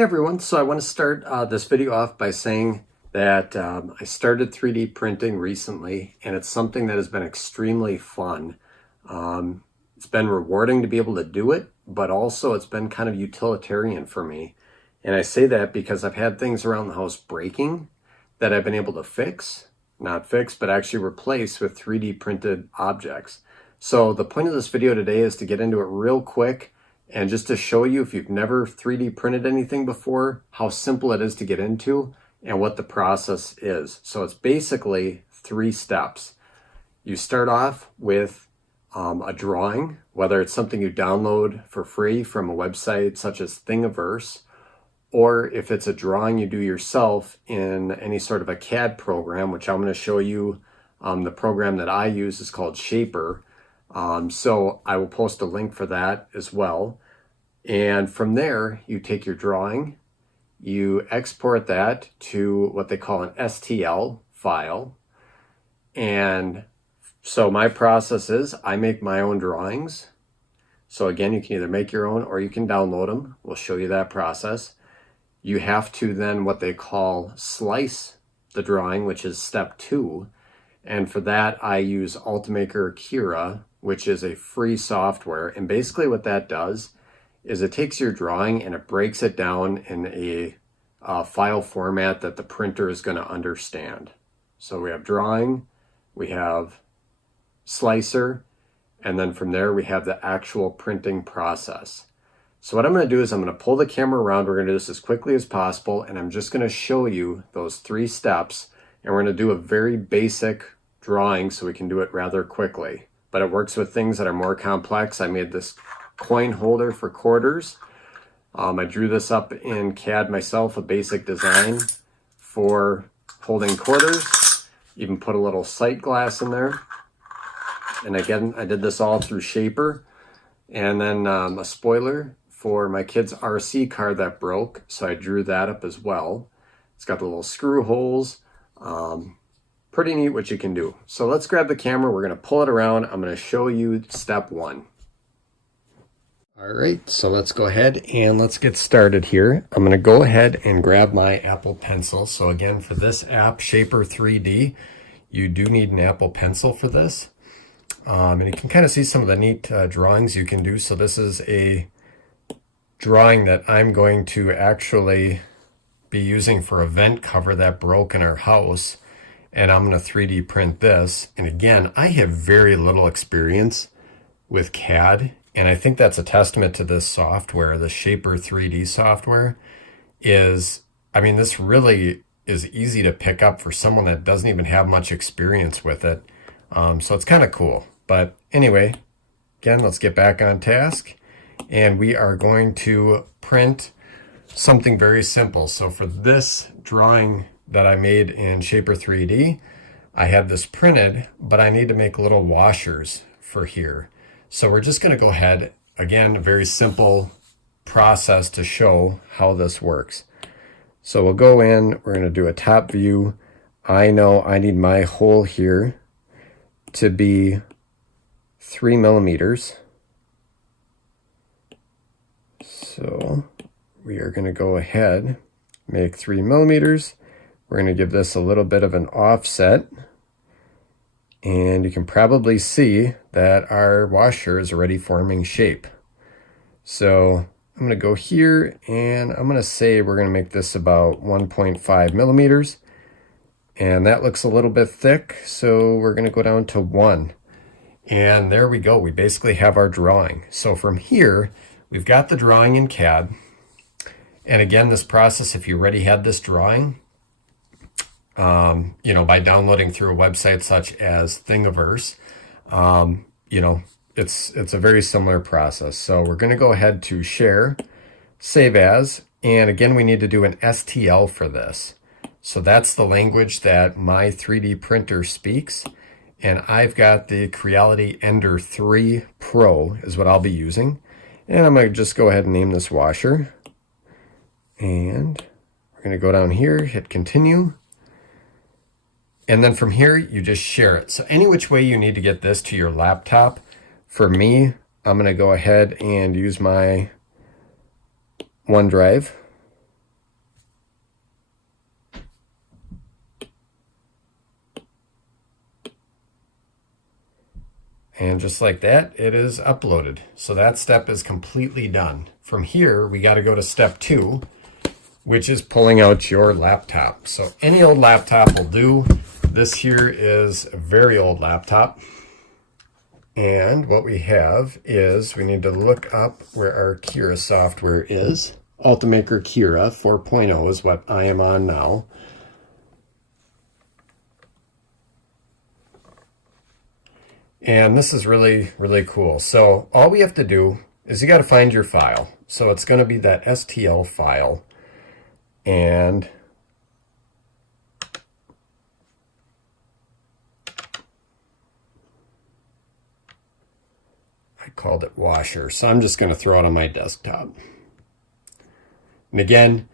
Hey everyone, so I want to start this video off by saying that I started 3D printing recently, and it's something that has been extremely fun. It's been rewarding to be able to do it, but also it's been kind of utilitarian for me. And I say that because I've had things around the house breaking that I've been able to fix, not fix, but actually replace with 3D printed objects. So the point of this video today is to get into it real quick and just to show you, if you've never 3D printed anything before, how simple it is to get into and what the process is. So it's basically 3 steps. You start off with a drawing, whether it's something you download for free from a website such as Thingiverse, or if it's a drawing you do yourself in any sort of a CAD program, which I'm going to show you. The program that I use is called Shaper. So I will post a link for that as well. And from there, you take your drawing, you export that to what they call an STL file. And so my process is I make my own drawings. So again, you can either make your own or you can download them. We'll show you that process. You have to then what they call slice the drawing, which is step 2. And for that, I use Ultimaker Kira, which is a free software. And basically what that does is it takes your drawing and it breaks it down in a file format that the printer is going to understand. So we have drawing, we have slicer, and then from there we have the actual printing process. So what I'm going to do is I'm going to pull the camera around. We're going to do this as quickly as possible, and I'm just going to show you those 3 steps, and we're going to do a very basic drawing so we can do it rather quickly. But it works with things that are more complex. I made this coin holder for quarters. I drew this up in CAD myself, a basic design for holding quarters. Even put a little sight glass in there. And again, I did this all through Shaper. And then a spoiler for my kid's RC car that broke, so I drew that up as well. It's got the little screw holes. Pretty neat what you can do. So let's grab the camera, we're going to pull it around. I'm going to show you step 1. All right, so let's go ahead and let's get started here. I'm going to go ahead and grab my Apple Pencil. So again, for this app, Shaper 3D, you do need an Apple Pencil for this. And you can kind of see some of the neat drawings you can do. So this is a drawing that I'm going to actually be using for a vent cover that broke in our house. And I'm going to 3D print this. And again, I have very little experience with CAD. And I think that's a testament to this software, the Shaper 3D software. This really is easy to pick up for someone that doesn't even have much experience with it. So it's kind of cool. But anyway, again, let's get back on task. And we are going to print something very simple. So for this drawing that I made in Shaper 3D, I have this printed, but I need to make little washers for here. So we're just going to go ahead, again, a very simple process to show how this works. So we'll go in, we're going to do a top view. I know I need my hole here to be 3 millimeters. So we are going to go ahead, make 3 millimeters. We're going to give this a little bit of an offset. And you can probably see that our washer is already forming shape. So I'm going to go here and I'm going to say we're going to make this about 1.5 millimeters. And that looks a little bit thick, so we're going to go down to 1. And there we go. We basically have our drawing. So from here, we've got the drawing in CAD. And again, this process, if you already had this drawing, by downloading through a website such as Thingiverse, it's a very similar process. So we're going to go ahead to share, save as, and again, we need to do an STL for this. So that's the language that my 3D printer speaks. And I've got the Creality Ender 3 Pro is what I'll be using. And I'm going to just go ahead and name this washer. And we're going to go down here, hit continue. And then from here, you just share it. So any which way you need to get this to your laptop. For me, I'm going to go ahead and use my OneDrive. And just like that, it is uploaded. So that step is completely done. From here, we got to go to step 2, which is pulling out your laptop. So any old laptop will do. This here is a very old laptop. And what we have is we need to look up where our Kira software is. Ultimaker Kira 4.0 is what I am on now. And this is really, really cool. So all we have to do is you got to find your file. So it's going to be that STL file. And I called it washer. So I'm just going to throw it on my desktop. And again,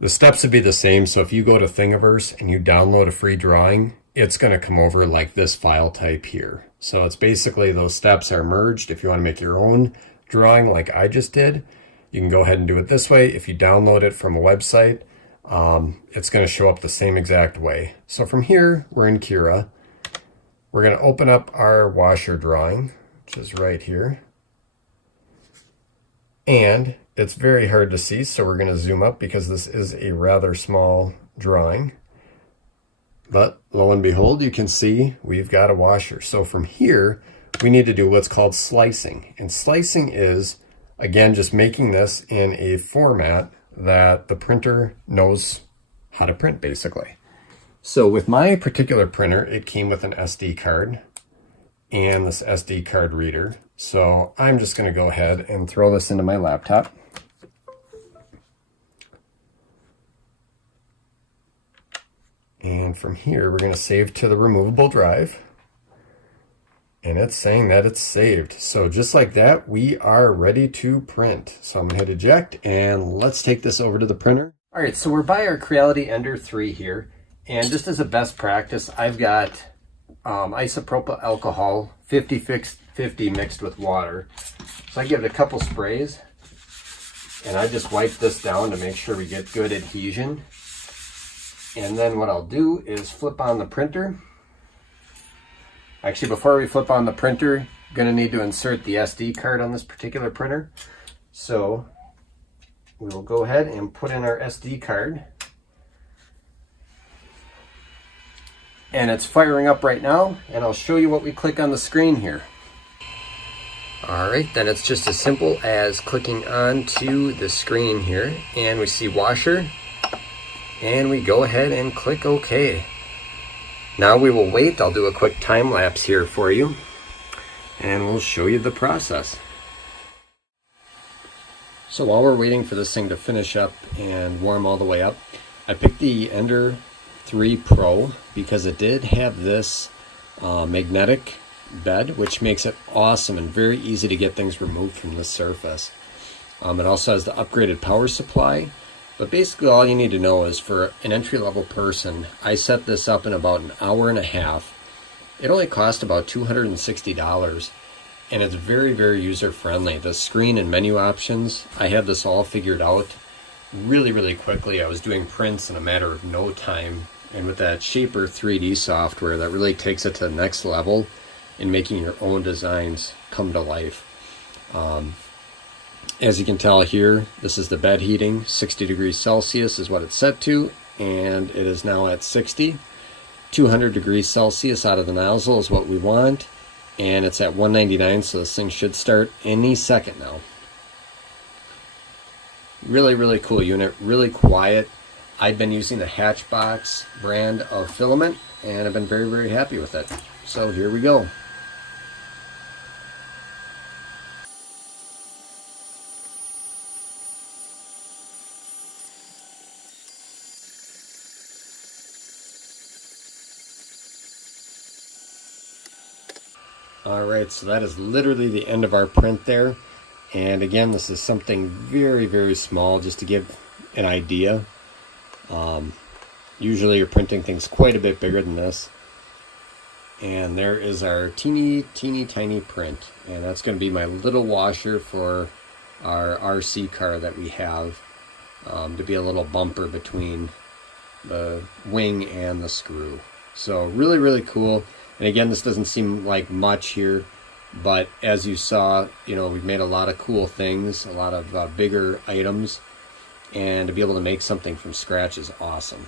the steps would be the same. So if you go to Thingiverse and you download a free drawing, it's going to come over like this file type here. So it's basically those steps are merged. If you want to make your own drawing like I just did, you can go ahead and do it this way. If you download it from a website, it's going to show up the same exact way. So from here, we're in Kira. We're going to open up our washer drawing, which is right here. And it's very hard to see, so we're going to zoom up because this is a rather small drawing. But lo and behold, you can see we've got a washer. So from here, we need to do what's called slicing. And slicing is, again, just making this in a format that the printer knows how to print, basically. So with my particular printer, it came with an SD card and this SD card reader. So I'm just going to go ahead and throw this into my laptop. And from here, we're going to save to the removable drive. And it's saying that it's saved. So just like that, we are ready to print. So I'm going to hit eject and let's take this over to the printer. All right, so we're by our Creality Ender 3 here. And just as a best practice, I've got isopropyl alcohol 50-50 mixed with water. So I give it a couple sprays and I just wipe this down to make sure we get good adhesion. And then what I'll do is flip on the printer. Actually, before we flip on the printer, I'm going to need to insert the SD card on this particular printer. So we will go ahead and put in our SD card. And it's firing up right now, and I'll show you what we click on the screen here. All right, then it's just as simple as clicking onto the screen here, and we see washer. And we go ahead and click OK. Now we will wait. I'll do a quick time lapse here for you and we'll show you the process. So while we're waiting for this thing to finish up and warm all the way up, I picked the Ender 3 Pro because it did have this magnetic bed, which makes it awesome and very easy to get things removed from the surface. It also has the upgraded power supply. But basically all you need to know is for an entry-level person, I set this up in about an hour and a half. It only cost about $260 and it's very, very user-friendly. The screen and menu options, I have this all figured out really, really quickly. I was doing prints in a matter of no time, and with that Shaper 3D software, that really takes it to the next level in making your own designs come to life. As you can tell here, this is the bed heating. 60 degrees Celsius is what it's set to, and it is now at 60. 200 degrees Celsius out of the nozzle is what we want, and it's at 199, so this thing should start any second now. Really, really cool unit, really quiet. I've been using the Hatchbox brand of filament, and I've been very, very happy with it. So here we go. Alright, so that is literally the end of our print there. And again, this is something very, very small just to give an idea. Usually you're printing things quite a bit bigger than this. And there is our teeny tiny print. And that's going to be my little washer for our RC car that we have, to be a little bumper between the wing and the screw. So really, really cool. And again, this doesn't seem like much here, But as you saw, we've made a lot of cool things, a lot of bigger items, and to be able to make something from scratch is awesome.